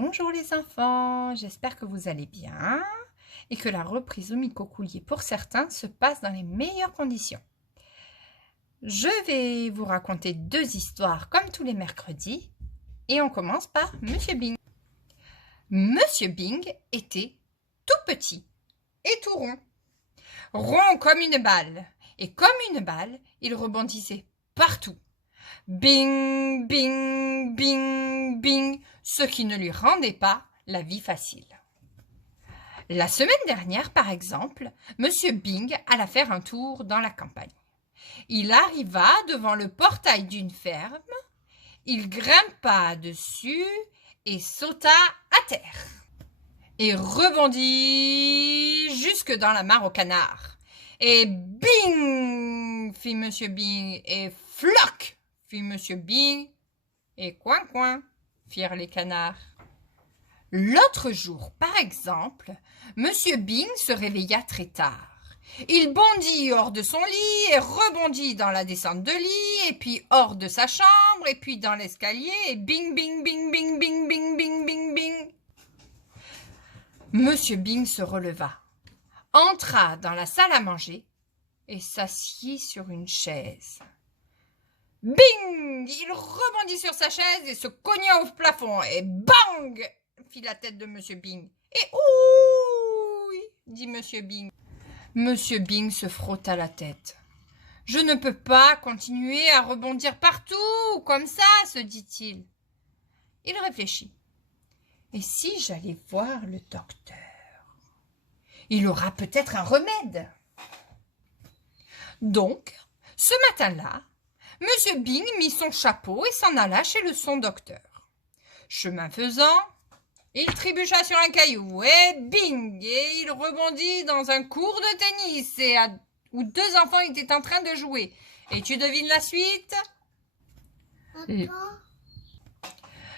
Bonjour les enfants, j'espère que vous allez bien et que la reprise au micro-coulier pour certains se passe dans les meilleures conditions. Je vais vous raconter 2 histoires comme tous les mercredis et on commence par Monsieur Bing. Monsieur Bing était tout petit et tout rond, rond comme une balle, et comme une balle, il rebondissait partout. Bing, bing, bing, bing, ce qui ne lui rendait pas la vie facile. La semaine dernière, par exemple, Monsieur Bing alla faire un tour dans la campagne. Il arriva devant le portail d'une ferme, il grimpa dessus et sauta à terre. Et rebondit jusque dans la mare aux canards. Et bing, fit Monsieur Bing, et floc, fit Monsieur Bing, et coin coin, firent les canards. L'autre jour, par exemple, Monsieur Bing se réveilla très tard. Il bondit hors de son lit et rebondit dans la descente de lit, et puis hors de sa chambre, et puis dans l'escalier, et bing, bing, bing, bing, bing, bing, bing, bing, bing. Monsieur Bing se releva, entra dans la salle à manger et s'assit sur une chaise. Bing! Il rebondit sur sa chaise et se cogna au plafond, et bang! Fit la tête de Monsieur Bing. Et ouï! Dit Monsieur Bing. Monsieur Bing se frotta la tête. Je ne peux pas continuer à rebondir partout, comme ça, se dit-il. Il réfléchit. Et si j'allais voir le docteur? Il aura peut-être un remède. Donc, ce matin-là, Monsieur Bing mit son chapeau et s'en alla chez son docteur. Chemin faisant, il trébucha sur un caillou et bing! Et il rebondit dans un court de tennis où 2 enfants étaient en train de jouer. Et tu devines la suite?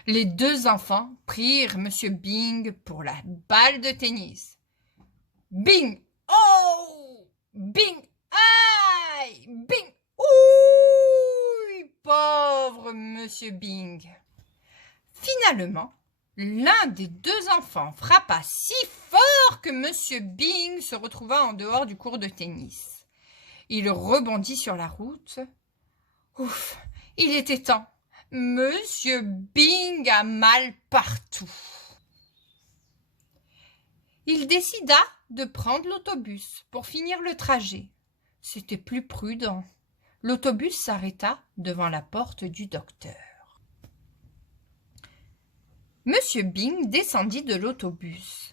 Les 2 enfants prirent Monsieur Bing pour la balle de tennis. Bing! Oh! Bing! Aïe! Bing! Ouh! Pauvre Monsieur Bing! Finalement, l'un des 2 enfants frappa si fort que Monsieur Bing se retrouva en dehors du court de tennis. Il rebondit sur la route. Ouf! Il était temps. Monsieur Bing a mal partout. Il décida de prendre l'autobus pour finir le trajet. C'était plus prudent. L'autobus s'arrêta devant la porte du docteur. Monsieur Bing descendit de l'autobus.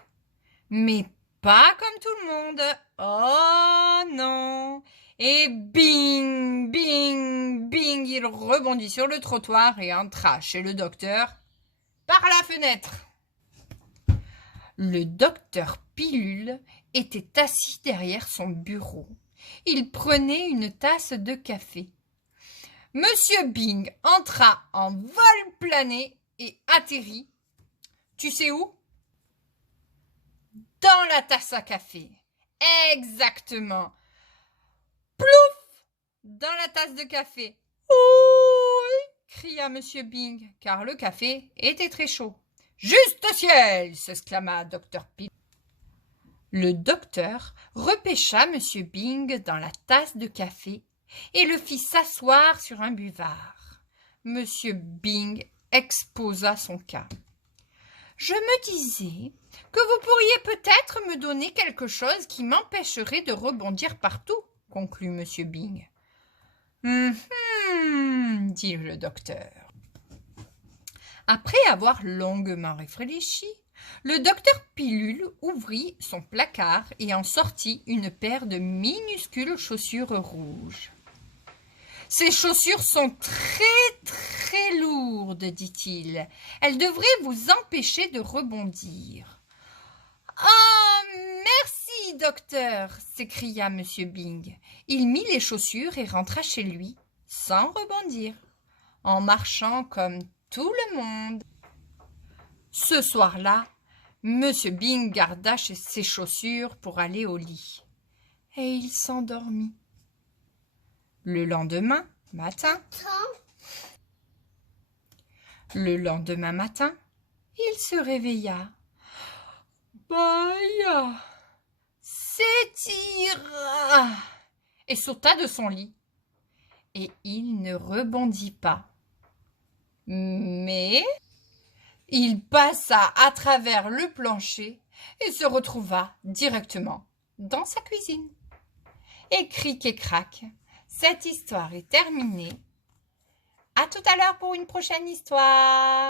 Mais pas comme tout le monde. Oh non! Et bing, bing, bing, il rebondit sur le trottoir et entra chez le docteur par la fenêtre. Le docteur Pilule était assis derrière son bureau. Il prenait une tasse de café. Monsieur Bing entra en vol plané et atterrit. Tu sais où? Dans la tasse à café. Exactement. Plouf! Dans la tasse de café. Oui! Cria Monsieur Bing, car le café était très chaud. Juste au ciel! S'exclama Dr. Pilule. Le docteur repêcha Monsieur Bing dans la tasse de café et le fit s'asseoir sur un buvard. Monsieur Bing exposa son cas. Je me disais que vous pourriez peut-être me donner quelque chose qui m'empêcherait de rebondir partout, conclut Monsieur Bing. Dit le docteur. Après avoir longuement réfléchi, le docteur Pilule ouvrit son placard et en sortit une paire de minuscules chaussures rouges. « Ces chaussures sont très, très lourdes, dit-il. Elles devraient vous empêcher de rebondir. »« Ah, merci, docteur !» s'écria Monsieur Bing. Il mit les chaussures et rentra chez lui, sans rebondir, en marchant comme tout le monde. Ce soir-là, Monsieur Bing garda ses chaussures pour aller au lit. Et il s'endormit. Le lendemain matin, Il se réveilla, bâilla, s'étira et sauta de son lit. Et il ne rebondit pas. Mais il passa à travers le plancher et se retrouva directement dans sa cuisine. Et cric et crac, cette histoire est terminée. À tout à l'heure pour une prochaine histoire.